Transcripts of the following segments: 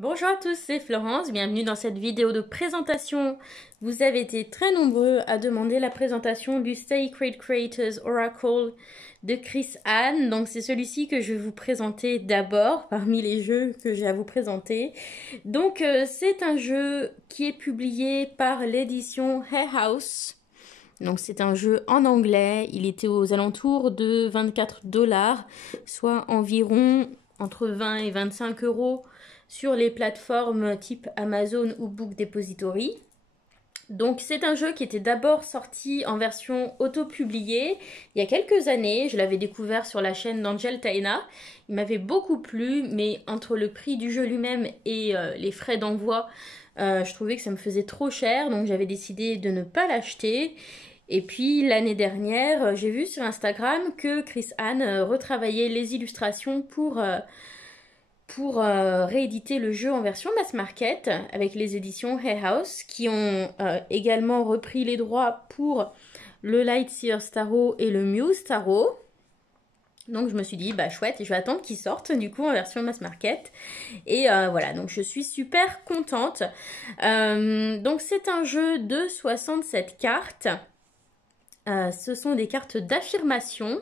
Bonjour à tous, c'est Florence, bienvenue dans cette vidéo de présentation. Vous avez été très nombreux à demander la présentation du Sacred Creators Oracle de Chris Anne. Donc c'est celui-ci que je vais vous présenter d'abord parmi les jeux que j'ai à vous présenter. Donc c'est un jeu qui est publié par l'édition Hay House. Donc c'est un jeu en anglais, il était aux alentours de 24 $, soit environ entre 20 et 25 € sur les plateformes type Amazon ou Book Depository. Donc c'est un jeu qui était d'abord sorti en version auto-publiée il y a quelques années. Je l'avais découvert sur la chaîne d'Angel Taina. Il m'avait beaucoup plu, mais entre le prix du jeu lui-même et les frais d'envoi, je trouvais que ça me faisait trop cher. Donc j'avais décidé de ne pas l'acheter. Et puis l'année dernière, j'ai vu sur Instagram que Chris Anne retravaillait les illustrations pour rééditer le jeu en version mass market avec les éditions Hay House qui ont également repris les droits pour le Lightseers Tarot et le Muse Tarot. Donc je me suis dit, bah chouette, je vais attendre qu'ils sortent du coup en version mass market. Et voilà, donc je suis super contente. Donc c'est un jeu de 67 cartes. Ce sont des cartes d'affirmation.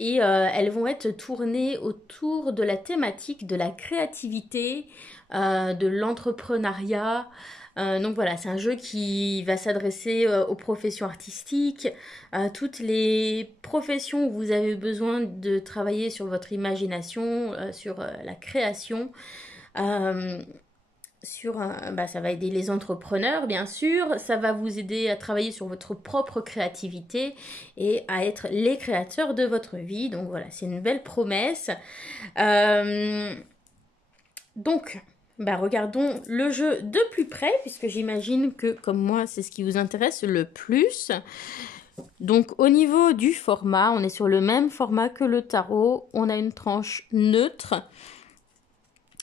Et elles vont être tournées autour de la thématique de la créativité, de l'entrepreneuriat. Donc voilà, c'est un jeu qui va s'adresser aux professions artistiques, à toutes les professions où vous avez besoin de travailler sur votre imagination, sur la création. Ça va aider les entrepreneurs, bien sûr. Ça va vous aider à travailler sur votre propre créativité et à être les créateurs de votre vie. Donc voilà, c'est une belle promesse. Regardons le jeu de plus près, puisque j'imagine que, comme moi, c'est ce qui vous intéresse le plus. Donc au niveau du format, on est sur le même format que le tarot. On a une tranche neutre.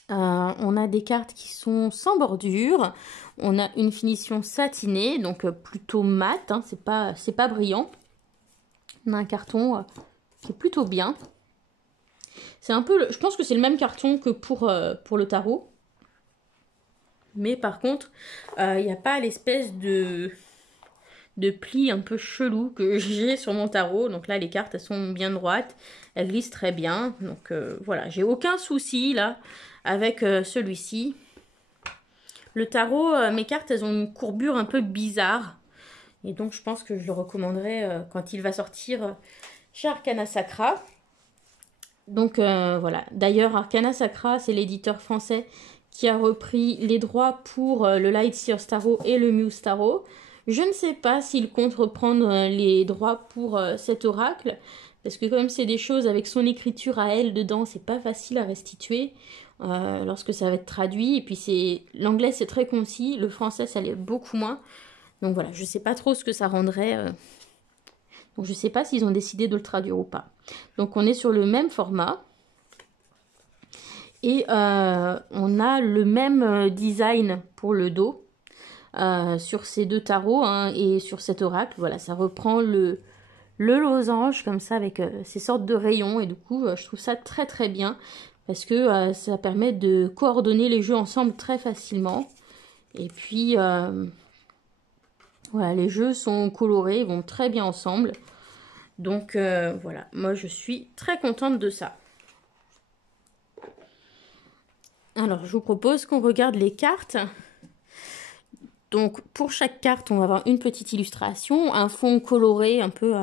On a des cartes qui sont sans bordure, on a une finition satinée, donc plutôt mat, hein, c'est pas brillant. On a un carton qui est plutôt bien. C'est un peu, je pense que c'est le même carton que pour le tarot. Mais par contre, il n'y a pas l'espèce de pli un peu chelou que j'ai sur mon tarot. Donc là, les cartes, elles sont bien droites, elles glissent très bien. Donc voilà, j'ai aucun souci là avec celui-ci. Le tarot, mes cartes, elles ont une courbure un peu bizarre. Et donc, je pense que je le recommanderais quand il va sortir chez Arcana Sacra. Donc, voilà. D'ailleurs, Arcana Sacra, c'est l'éditeur français qui a repris les droits pour le Lightseers Tarot et le Muse Tarot. Je ne sais pas s'il compte reprendre les droits pour cet oracle. Parce que comme c'est des choses avec son écriture à elle dedans, c'est pas facile à restituer lorsque ça va être traduit. Et puis l'anglais c'est très concis, le français ça l'est beaucoup moins. Donc voilà, je sais pas trop ce que ça rendrait. Donc je sais pas s'ils ont décidé de le traduire ou pas. Donc on est sur le même format. Et on a le même design pour le dos sur ces deux tarots hein, et sur cet oracle. Voilà, ça reprend le losange comme ça avec ces sortes de rayons et du coup je trouve ça très très bien parce que ça permet de coordonner les jeux ensemble très facilement et puis voilà, les jeux sont colorés, ils vont très bien ensemble donc voilà, moi je suis très contente de ça. Alors je vous propose qu'on regarde les cartes. Donc pour chaque carte, on va avoir une petite illustration, un fond coloré, un peu,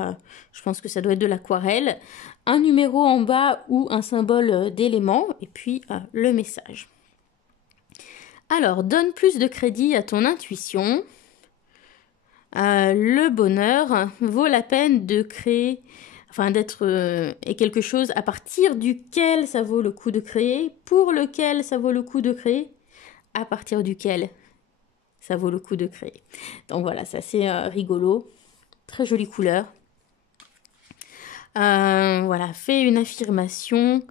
je pense que ça doit être de l'aquarelle, un numéro en bas ou un symbole d'élément, et puis le message. Alors, donne plus de crédit à ton intuition. Le bonheur vaut la peine de créer, enfin d'être est quelque chose à partir duquel ça vaut le coup de créer, pour lequel ça vaut le coup de créer, à partir duquel ça vaut le coup de créer. Donc voilà, ça c'est rigolo. Très jolie couleur. Voilà, fais une affirmation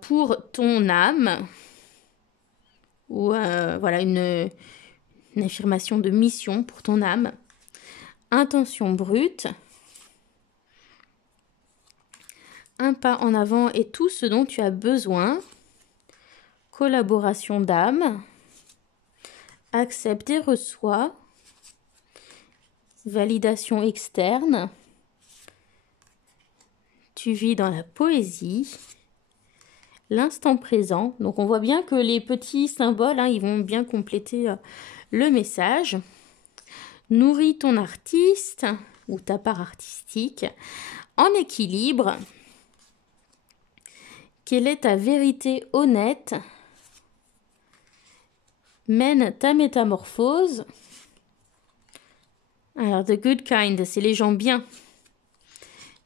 pour ton âme. Ou voilà, une affirmation de mission pour ton âme. Intention brute. Un pas en avant est tout ce dont tu as besoin. collaboration d'âme, accepte et reçoit, validation externe, tu vis dans la poésie, l'instant présent. Donc on voit bien que les petits symboles, ils vont bien compléter le message. Nourris ton artiste ou ta part artistique en équilibre. Quelle est ta vérité honnête? Mène ta métamorphose. Alors, the good kind, c'est les gens bien.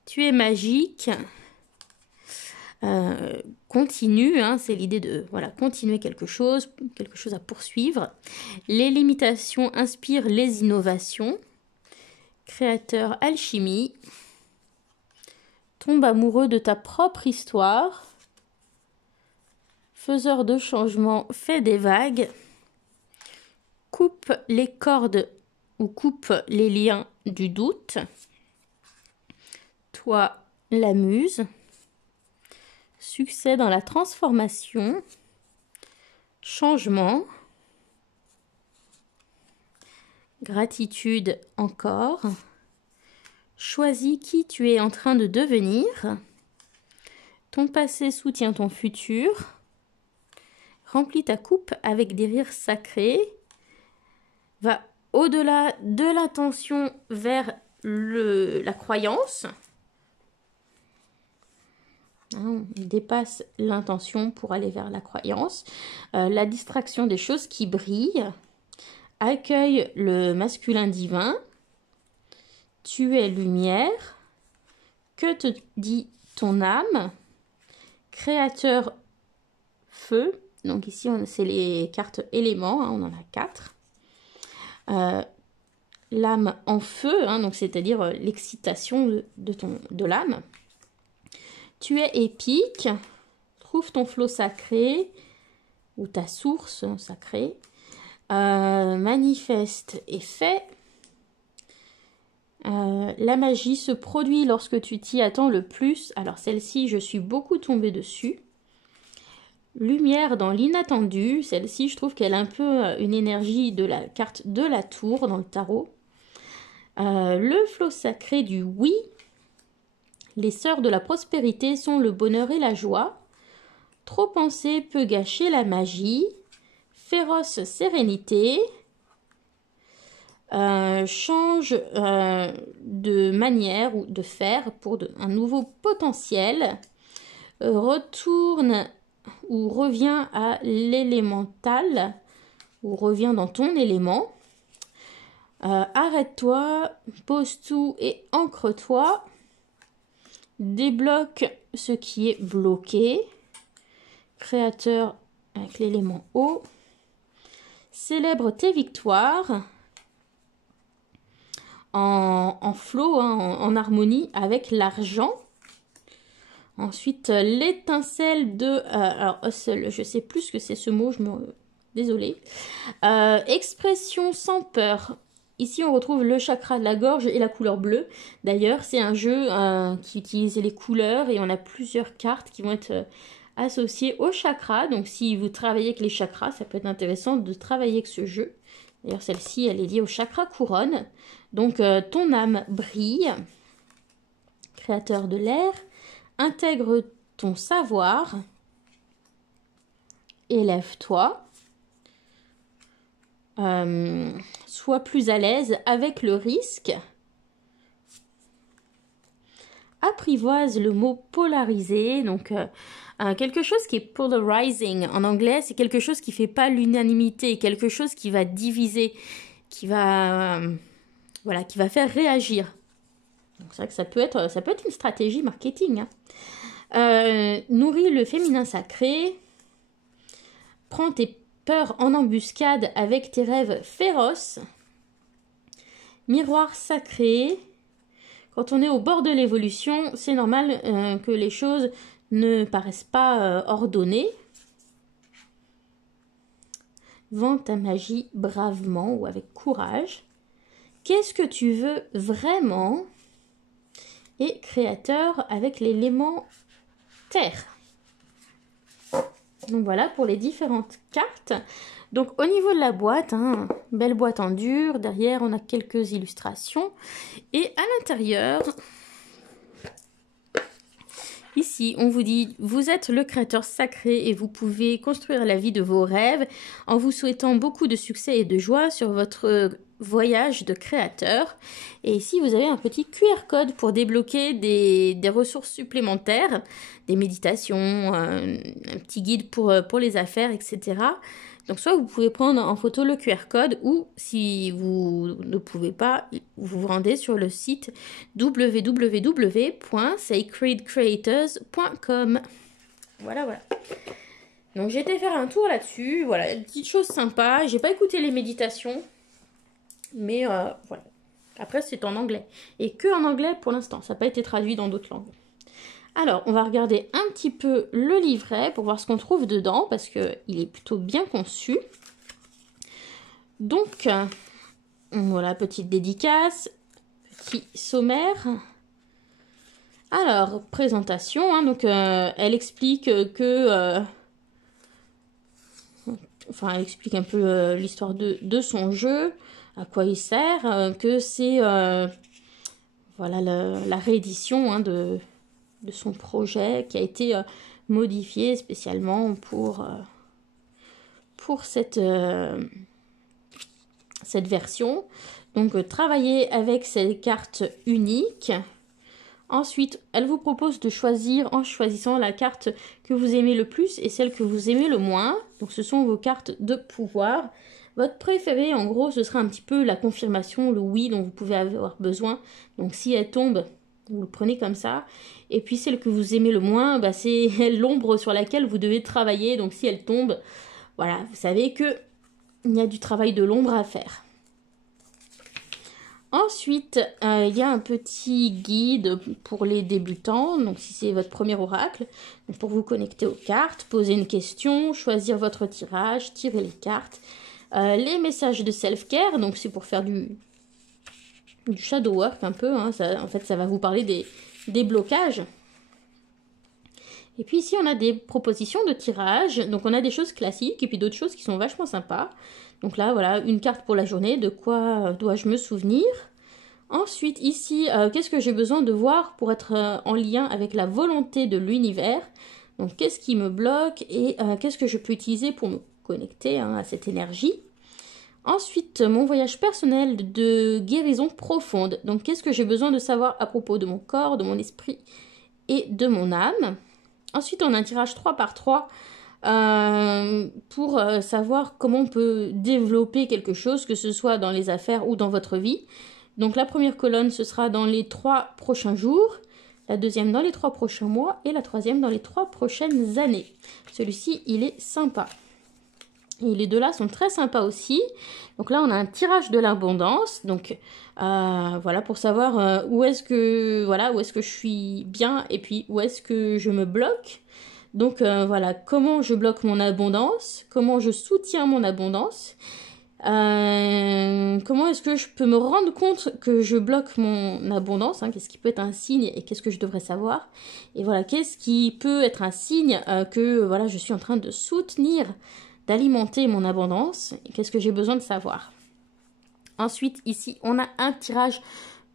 Tu es magique. Continue, c'est l'idée de continuer quelque chose à poursuivre. Les limitations inspirent les innovations. Créateur, alchimie. Tombe amoureux de ta propre histoire. Faiseur de changement, fais des vagues. Coupe les cordes ou coupe les liens du doute. Toi, la muse. Succès dans la transformation. Changement. Gratitude encore. Choisis qui tu es en train de devenir. Ton passé soutient ton futur. Remplis ta coupe avec des rires sacrés. Va au-delà de l'intention vers la croyance. On dépasse l'intention pour aller vers la croyance. La distraction des choses qui brillent. Accueille le masculin divin. Tu es lumière. Que te dit ton âme? Créateur feu. Donc ici, c'est les cartes éléments. On en a 4. L'âme en feu, donc c'est-à-dire l'excitation de l'âme. Tu es épique, trouve ton flot sacré ou ta source sacrée. Manifeste et fait. La magie se produit lorsque tu t'y attends le plus. Alors celle-ci, je suis beaucoup tombée dessus. Lumière dans l'inattendu, celle-ci je trouve qu'elle a un peu une énergie de la carte de la tour dans le tarot. Le flot sacré du oui. Les sœurs de la prospérité sont le bonheur et la joie. Trop penser peut gâcher la magie. Féroce sérénité. Change de manière ou de faire pour un nouveau potentiel. Retourne ou revient à l'élémental, ou revient dans ton élément. Arrête-toi, pose tout et ancre-toi. Débloque ce qui est bloqué. Créateur avec l'élément eau. Célèbre tes victoires en flow, en harmonie avec l'argent. Ensuite, l'étincelle de... alors, hustle, je sais plus ce que c'est ce mot, désolée. Expression sans peur. Ici, on retrouve le chakra de la gorge et la couleur bleue. D'ailleurs, c'est un jeu qui utilise les couleurs et on a plusieurs cartes qui vont être associées au chakra. Donc, si vous travaillez avec les chakras, ça peut être intéressant de travailler avec ce jeu. D'ailleurs, celle-ci, elle est liée au chakra couronne. Donc, ton âme brille. Créateur de l'air. Intègre ton savoir. Élève-toi. Sois plus à l'aise avec le risque. Apprivoise le mot polarisé. Donc, quelque chose qui est polarizing en anglais, c'est quelque chose qui ne fait pas l'unanimité, quelque chose qui va diviser, qui va faire réagir. Donc, c'est vrai que ça peut être une stratégie marketing. Nourris le féminin sacré. Prends tes peurs en embuscade avec tes rêves féroces. Miroir sacré. Quand on est au bord de l'évolution, c'est normal que les choses ne paraissent pas ordonnées. Vends ta magie bravement ou avec courage. Qu'est-ce que tu veux vraiment? Et créateur avec l'élément terre. Donc voilà pour les différentes cartes. Donc au niveau de la boîte, hein, belle boîte en dur. Derrière, on a quelques illustrations. Et à l'intérieur, ici, on vous dit, vous êtes le créateur sacré et vous pouvez construire la vie de vos rêves en vous souhaitant beaucoup de succès et de joie sur votre voyage de créateur. Et ici, vous avez un petit QR code pour débloquer des ressources supplémentaires, des méditations, un petit guide pour les affaires, etc. Donc, soit vous pouvez prendre en photo le QR code ou si vous ne pouvez pas, vous vous rendez sur le site www.sacredcreators.com. Voilà, voilà. Donc, j'ai été faire un tour là-dessus. Voilà, une petite chose sympa. J'ai pas écouté les méditations. Mais voilà. Après, c'est en anglais. Et que en anglais pour l'instant. Ça n'a pas été traduit dans d'autres langues. Alors, on va regarder un petit peu le livret pour voir ce qu'on trouve dedans. Parce qu'il est plutôt bien conçu. Donc, voilà, petite dédicace. Petit sommaire. Alors, présentation. Hein, donc, elle explique que... enfin, elle explique un peu l'histoire de son jeu. À quoi il sert, que c'est voilà, la réédition hein, de son projet qui a été modifié spécialement pour cette version. Donc, travailler avec ces cartes uniques. Ensuite, elle vous propose de choisir en choisissant la carte que vous aimez le plus et celle que vous aimez le moins. Donc, ce sont vos cartes de pouvoir. Votre préférée, en gros, ce sera un petit peu la confirmation, le oui dont vous pouvez avoir besoin. Donc, si elle tombe, vous le prenez comme ça. Et puis, celle que vous aimez le moins, bah, c'est l'ombre sur laquelle vous devez travailler. Donc, si elle tombe, voilà, vous savez qu'il y a du travail de l'ombre à faire. Ensuite, il y a un petit guide pour les débutants. Donc, si c'est votre premier oracle, donc pour vous connecter aux cartes, poser une question, choisir votre tirage, tirer les cartes. Les messages de self-care, donc c'est pour faire du shadow work un peu, hein, ça, en fait ça va vous parler des blocages. Et puis ici on a des propositions de tirage, donc on a des choses classiques et puis d'autres choses qui sont vachement sympas. Donc là voilà, une carte pour la journée, de quoi dois-je me souvenir. Ensuite ici, qu'est-ce que j'ai besoin de voir pour être en lien avec la volonté de l'univers. Donc qu'est-ce qui me bloque et qu'est-ce que je peux utiliser pour me connecter hein, à cette énergie. Ensuite, mon voyage personnel de guérison profonde. Donc, qu'est-ce que j'ai besoin de savoir à propos de mon corps, de mon esprit et de mon âme. Ensuite, on a un tirage 3 par 3 pour savoir comment on peut développer quelque chose, que ce soit dans les affaires ou dans votre vie. Donc, la première colonne, ce sera dans les 3 prochains jours. La deuxième dans les 3 prochains mois. Et la troisième dans les 3 prochaines années. Celui-ci, il est sympa. Et les deux là sont très sympas aussi. Donc là, on a un tirage de l'abondance. Donc voilà, pour savoir où est-ce que je suis bien et puis où est-ce que je me bloque. Donc voilà, comment je bloque mon abondance, comment je soutiens mon abondance. Comment est-ce que je peux me rendre compte que je bloque mon abondance, hein, qu'est-ce qui peut être un signe et qu'est-ce que je devrais savoir. Et voilà, qu'est-ce qui peut être un signe que voilà, je suis en train de soutenir, d'alimenter mon abondance, qu'est-ce que j'ai besoin de savoir. Ensuite, ici, on a un tirage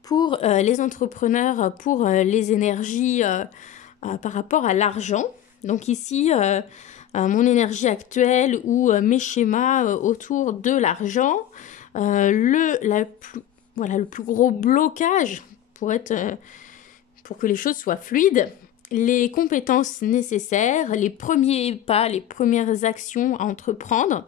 pour les entrepreneurs, pour les énergies par rapport à l'argent. Donc ici, mon énergie actuelle ou mes schémas autour de l'argent, le plus gros blocage pour que les choses soient fluides, les compétences nécessaires, les premiers pas, les premières actions à entreprendre,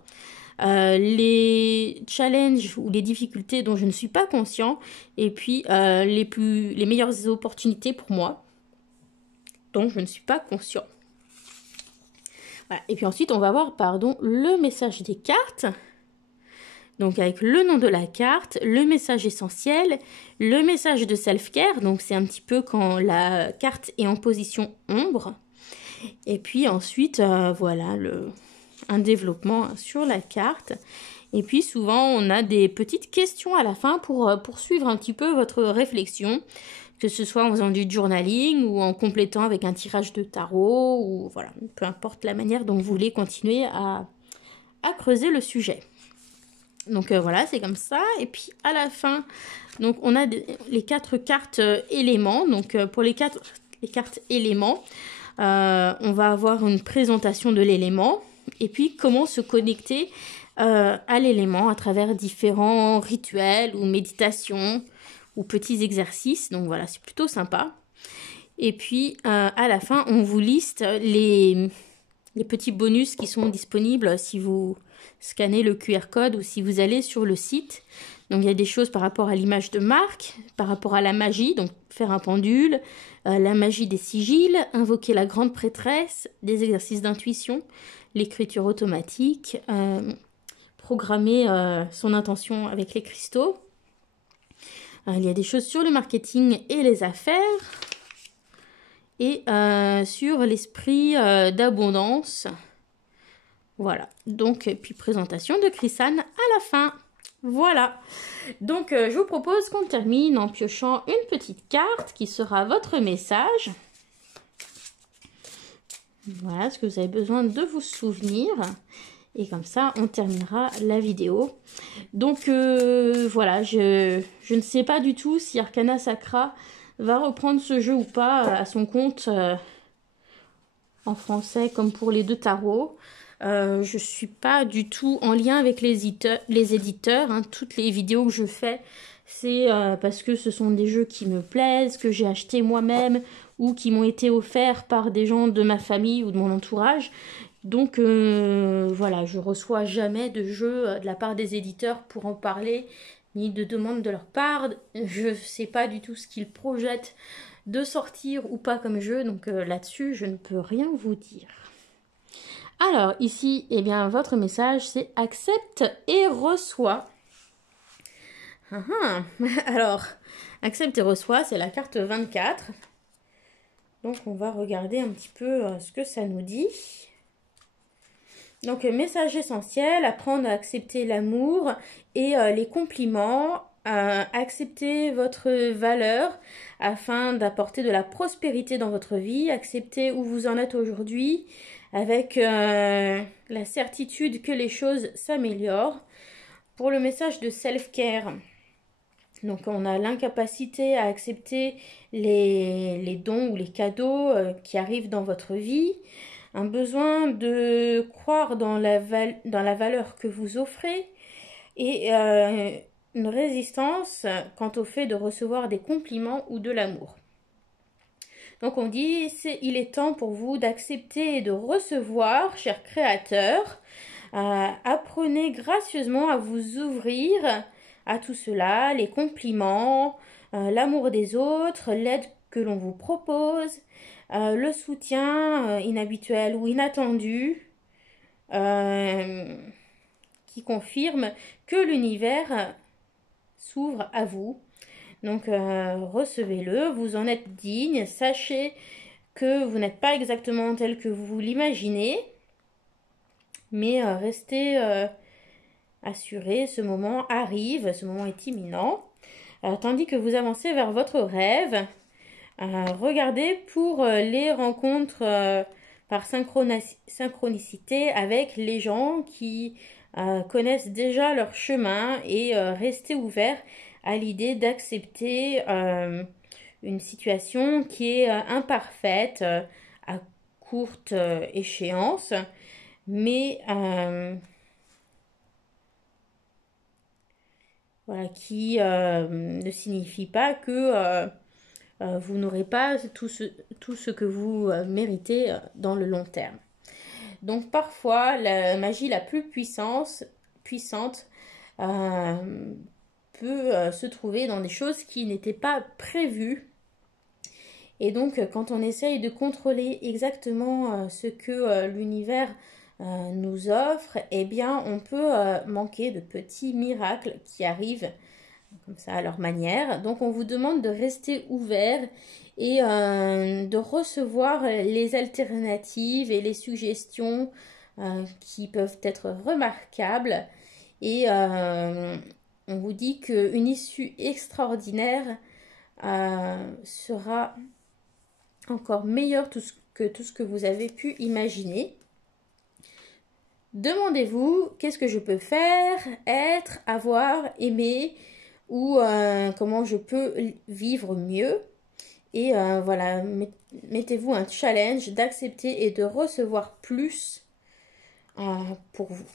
les challenges ou les difficultés dont je ne suis pas conscient, et puis les meilleures opportunités pour moi dont je ne suis pas conscient. Voilà. Et puis ensuite, on va voir le message des cartes. Donc avec le nom de la carte, le message essentiel, le message de self-care. Donc c'est un petit peu quand la carte est en position ombre. Et puis ensuite, voilà, un développement sur la carte. Et puis souvent, on a des petites questions à la fin pour poursuivre un petit peu votre réflexion. que ce soit en faisant du journaling ou en complétant avec un tirage de tarot, ou voilà, peu importe la manière dont vous voulez continuer à creuser le sujet. Donc voilà, c'est comme ça. Et puis à la fin, donc on a les 4 cartes éléments. Donc pour les cartes éléments, on va avoir une présentation de l'élément et puis comment se connecter à l'élément à travers différents rituels ou méditations ou petits exercices. Donc voilà, c'est plutôt sympa. Et puis à la fin, on vous liste les petits bonus qui sont disponibles si vous scannez le QR code ou si vous allez sur le site. Donc il y a des choses par rapport à l'image de marque, par rapport à la magie, donc faire un pendule, la magie des sigils, invoquer la grande prêtresse, des exercices d'intuition, l'écriture automatique, programmer son intention avec les cristaux. Il y a des choses sur le marketing et les affaires et sur l'esprit d'abondance. Voilà, donc puis présentation de Chrisanne à la fin. Voilà, donc je vous propose qu'on termine en piochant une petite carte qui sera votre message. Voilà ce que vous avez besoin de vous souvenir. Et comme ça, on terminera la vidéo. Donc voilà, je ne sais pas du tout si Arcana Sacra va reprendre ce jeu ou pas à son compte en français comme pour les 2 tarots. Je suis pas du tout en lien avec les éditeurs. Hein. Toutes les vidéos que je fais, c'est parce que ce sont des jeux qui me plaisent, que j'ai acheté moi-même ou qui m'ont été offerts par des gens de ma famille ou de mon entourage. Donc voilà, je reçois jamais de jeux de la part des éditeurs pour en parler, ni de demande de leur part. Je sais pas du tout ce qu'ils projettent de sortir ou pas comme jeu, donc là-dessus, je ne peux rien vous dire. Alors, ici, eh bien, votre message, c'est « Accepte et reçois ». Alors, « Accepte et reçois », c'est la carte 24. Donc, on va regarder un petit peu ce que ça nous dit. Donc, message essentiel, apprendre à accepter l'amour et les compliments. Accepter votre valeur afin d'apporter de la prospérité dans votre vie. Accepter où vous en êtes aujourd'hui avec la certitude que les choses s'améliorent. Pour le message de self-care, donc on a l'incapacité à accepter les dons ou les cadeaux qui arrivent dans votre vie. Un besoin de croire dans la valeur que vous offrez et une résistance quant au fait de recevoir des compliments ou de l'amour. Donc on dit, il est temps pour vous d'accepter et de recevoir, cher créateur. Apprenez gracieusement à vous ouvrir à tout cela, les compliments, l'amour des autres, l'aide que l'on vous propose, le soutien inhabituel ou inattendu, qui confirme que l'univers s'ouvre à vous. Donc recevez-le, vous en êtes digne, sachez que vous n'êtes pas exactement tel que vous l'imaginez, mais restez assuré, ce moment arrive, ce moment est imminent. Tandis que vous avancez vers votre rêve, regardez pour les rencontres par synchronicité avec les gens qui connaissent déjà leur chemin et restez ouvert à l'idée d'accepter une situation qui est imparfaite à courte échéance, mais voilà, qui ne signifie pas que vous n'aurez pas tout ce que vous méritez dans le long terme. Donc parfois, la magie la plus puissante peut se trouver dans des choses qui n'étaient pas prévues. Et donc, quand on essaye de contrôler exactement ce que l'univers nous offre, eh bien, on peut manquer de petits miracles qui arrivent comme ça à leur manière. Donc, on vous demande de rester ouvert et de recevoir les alternatives et les suggestions qui peuvent être remarquables. Et on vous dit qu'une issue extraordinaire sera encore meilleur que tout ce que vous avez pu imaginer. Demandez-vous, qu'est-ce que je peux faire, être, avoir, aimer, ou comment je peux vivre mieux. Et voilà, mettez-vous un challenge d'accepter et de recevoir plus pour vous.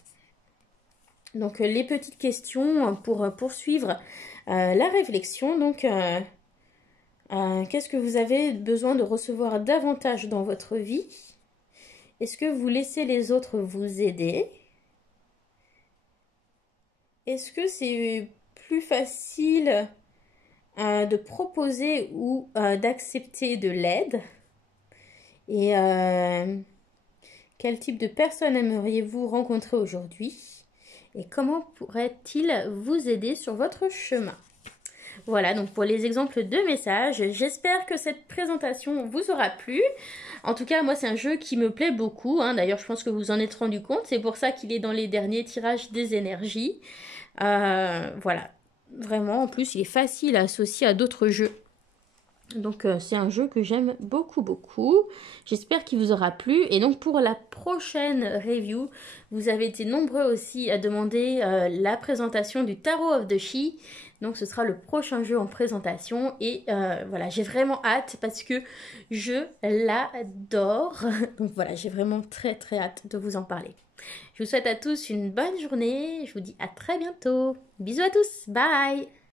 Donc les petites questions pour poursuivre la réflexion. Donc qu'est-ce que vous avez besoin de recevoir davantage dans votre vie? Est-ce que vous laissez les autres vous aider? Est-ce que c'est plus facile de proposer ou d'accepter de l'aide? Et quel type de personne aimeriez-vous rencontrer aujourd'hui? Et comment pourrait-il vous aider sur votre chemin? Voilà, donc pour les exemples de messages, j'espère que cette présentation vous aura plu. En tout cas, moi, c'est un jeu qui me plaît beaucoup. Hein. D'ailleurs, je pense que vous en êtes rendu compte. C'est pour ça qu'il est dans les derniers tirages des énergies. Voilà, vraiment, en plus, il est facile à associer à d'autres jeux. Donc, c'est un jeu que j'aime beaucoup, beaucoup. J'espère qu'il vous aura plu. Et donc, pour la prochaine review, vous avez été nombreux aussi à demander la présentation du Tarot of the She. Donc, ce sera le prochain jeu en présentation. Et voilà, j'ai vraiment hâte parce que je l'adore. Donc, voilà, j'ai vraiment très, très hâte de vous en parler. Je vous souhaite à tous une bonne journée. Je vous dis à très bientôt. Bisous à tous. Bye!